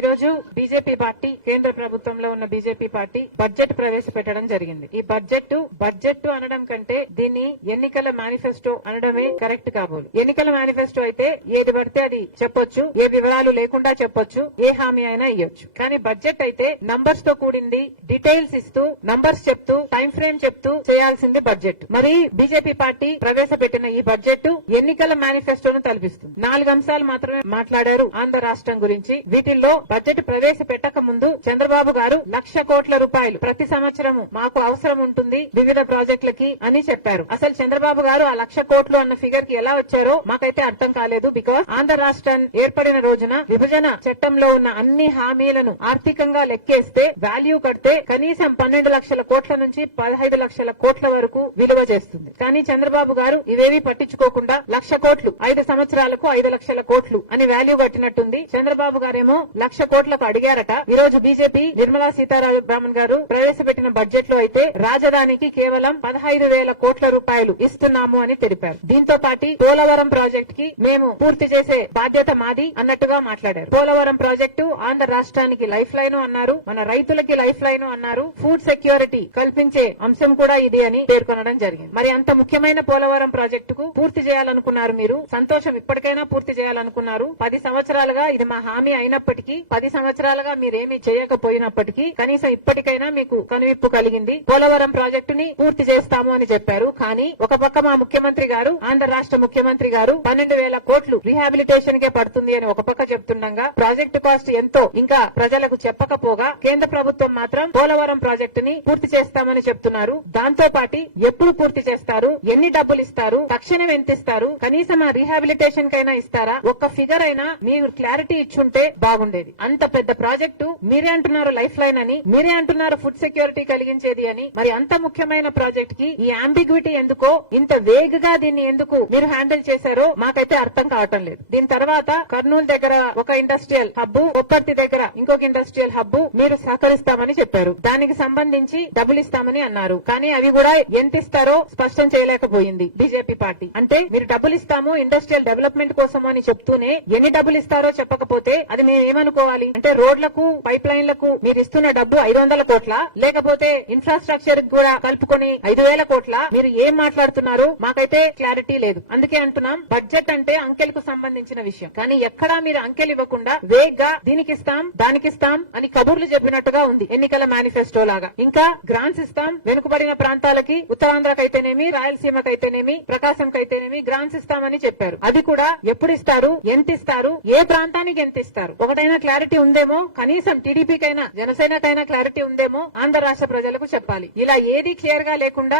ఈరోజు రోజు BJP party కేంద్ర ప్రభుత్వంలో ఉన్న బీజేపీ పార్టీ బడ్జెట్ ప్రవేశపెట్టడం జరిగింది. ఈ బడ్జెట్ బడ్జెట్ అనడం కంటే దీన్ని ఎన్నికల మేనిఫెస్టో అనడమే కరెక్ట్ కాబోలు. ఎన్నికల మేనిఫెస్టో అయితే ఏది పడితే అది చెప్పొచ్చు ఏ వివరాలు లేకుండా చెప్పొచ్చు ఏ హామీ అయినా ఇవ్వచ్చు కానీ బడ్జెట్ అయితే నంబర్స్తో కూడింది డీటెయిల్స్ ఇస్తూ నంబర్స్ చెప్తూ టైం ఫ్రేమ్ చెప్తూ చేయాల్సింది బడ్జెట్ మరి బీజేపీ పార్టీ ప్రవేశపెట్టిన ఈ బడ్జెట్ ఎన్నికల మేనిఫెస్టోను తలపిస్తుంది. నాలుగు అంశాలు మాత్రమే మాట్లాడారు ఆంధ్ర రాష్ట్రం గురించి. వీటిల్లో బడ్జెట్ ప్రవేశపెట్టక ముందు చంద్రబాబు గారు లక్ష కోట్ల రూపాయలు ప్రతి సంవత్సరం మాకు అవసరం ఉంటుంది వివిధ ప్రాజెక్టులకి అని చెప్పారు. అసలు చంద్రబాబు గారు ఆ లక్ష కోట్లు అన్న ఫిగర్కి ఎలా వచ్చారో మాకైతే అర్థం కాలేదు బికాస్ ఆంధ్ర రాష్ట్రం ఏర్పడిన రోజున విభజన చట్టంలో ఉన్న అన్ని హామీలను ఆర్థికంగా లెక్కేస్తే వాల్యూ కడితే కనీసం పన్నెండు లక్షల కోట్ల నుంచి పదహైదు లక్షల కోట్ల వరకు విలువ చేస్తుంది. కానీ చంద్రబాబు గారు ఇవేవి పట్టించుకోకుండా లక్ష కోట్లు ఐదు సంవత్సరాలకు ఐదు లక్షల కోట్లు అని వాల్యూ కట్టినట్టుంది. చంద్రబాబు గారేమో లక్ష కోట్లకు అడిగారట. ఈ రోజు బీజేపీ నిర్మలా సీతారామన్ గారు ప్రవేశపెట్టిన బడ్జెట్లో అయితే రాజధానికి కేవలం పదహైదు వేల కోట్ల రూపాయలు ఇస్తున్నాము అని తెలిపారు. దీంతో పాటు పోలవరం ప్రాజెక్ట్కి మేము పూర్తి చేసే బాధ్యత మాది అన్నట్టుగా మాట్లాడారు. పోలవరం ప్రాజెక్టు ఆంధ్ర రాష్ట్రానికి లైఫ్ లైన్ అన్నారు. మన రైతులకి లైఫ్ లైన్ అన్నారు. ఫుడ్ సెక్యూరిటీ కల్పించే అంశం కూడా ఇది అని పేర్కొనడం జరిగింది. మరి అంత ముఖ్యమైన పోలవరం ప్రాజెక్టుకు పూర్తి చేయాలనుకున్నారు మీరు? సంతోషం ఇప్పటికైనా పూర్తి చేయాలనుకున్నారు. పది సంవత్సరాలుగా ఇది మా హామీ అయినప్పటికీ పది సంవత్సరాలుగా మీరేమీ చేయకపోయినప్పటికీ కనీసం ఇప్పటికైనా మీకు కనువిప్పు కలిగింది. పోలవరం ప్రాజెక్టుని పూర్తి చేస్తాము అని చెప్పారు. కానీ ఒక పక్క మా ముఖ్యమంత్రి గారు ఆంధ్ర రాష్ట్ర ముఖ్యమంత్రి గారు పన్నెండు వేల కోట్లు రీహాబిలిటేషన్ కే పడుతుంది అని ఒక పక్క చెప్తుండగా ప్రాజెక్టు కాస్ట్ ఎంతో ఇంకా ప్రజలకు చెప్పకపోగా కేంద్ర ప్రభుత్వం మాత్రం పోలవరం ప్రాజెక్టుని పూర్తి చేస్తామని చెప్తున్నారు. దాంతో పాటు ఎప్పుడు పూర్తి చేస్తారు? ఎన్ని డబ్బులు ఇస్తారు? తక్షణం ఎంత ఇస్తారు? కనీసం ఆ రీహాబిలిటేషన్ కైనా ఇస్తారా? ఒక్క ఫిగర్ అయినా మీరు క్లారిటీ ఇచ్చుంటే బాగుండేది. అంత పెద్ద ప్రాజెక్టు మీరే అంటున్నారు లైఫ్ లైన్ అని మీరే అంటున్నారు ఫుడ్ సెక్యూరిటీ కలిగించేది అని. మరి అంత ముఖ్యమైన ప్రాజెక్ట్కి ఈ అంబిగ్విటీ ఎందుకో ఇంత వేగగా దీన్ని ఎందుకు మీరు హ్యాండిల్ చేశారో మాకైతే అర్థం కావటం లేదు. దీని తర్వాత కర్నూలు దగ్గర ఒక ఇండస్ట్రియల్ హబ్ ఉప్పర్తి దగ్గర ఇంకొక ఇండస్ట్రియల్ హబ్ మీరు సహకరిస్తామని చెప్పారు. దానికి సంబంధించి డబ్బులు ఇస్తామని అన్నారు. కానీ అవి కూడా ఎంత ఇస్తారో స్పష్టం చేయలేకపోయింది బీజేపీ పార్టీ. అంటే మీరు డబ్బులు ఇస్తాము ఇండస్ట్రియల్ డెవలప్మెంట్ కోసం అని చెప్తూనే ఎన్ని డబ్బులు ఇస్తారో చెప్పకపోతే అది మేము ఏమనుకోవాలి? అంటే రోడ్లకు పైప్ లైన్లకు మీరు ఇస్తున్న డబ్బు ఐదు వందల కోట్ల? లేకపోతే ఇన్ఫ్రాస్ట్రక్చర్ కూడా కలుపుకొని ఐదు వేల కోట్ల? మీరు ఏం మాట్లాడుతున్నారు? మాకైతే క్లారిటీ లేదు. అందుకే అంటున్నాం బడ్జెట్ అంటే అంకెలకు సంబంధించిన విషయం. కానీ ఎక్కడా మీరు అంకెలు ఇవ్వకుండా వేగ్గా దీనికి ఇస్తాం దానికి ఇస్తాం అని కబుర్లు చెప్పినట్టుగా ఉంది ఎన్నికల మేనిఫెస్టో లాగా. ఇంకా గ్రాంట్స్ ఇస్తాం వెనుకబడిన ప్రాంతాలకి ఉత్తరాంధ్రకైతేనేమి రాయలసీమకైతేనేమి ప్రకాశంకైతేనేమి గ్రాంట్స్ ఇస్తామని చెప్పారు. అది కూడా ఎప్పుడు ఇస్తారు? ఎంత ఇస్తారు? ఏ ప్రాంతానికి ఎంత ఇస్తారు? ఒకటైనా క్లారిటీ ఉందేమో కనీసం టీడీపీకైనా జనసేనకైనా క్లారిటీ ఉందేమో ఆంధ్ర రాష్ట్ర ప్రజలకు చెప్పాలి. ఇలా ఏది క్లియర్గా లేకుండా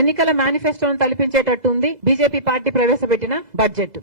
ఎన్నికల మేనిఫెస్టోను తలపించేటట్టు ఉంది బీజేపీ పార్టీ ప్రవేశపెట్టిన బడ్జెట్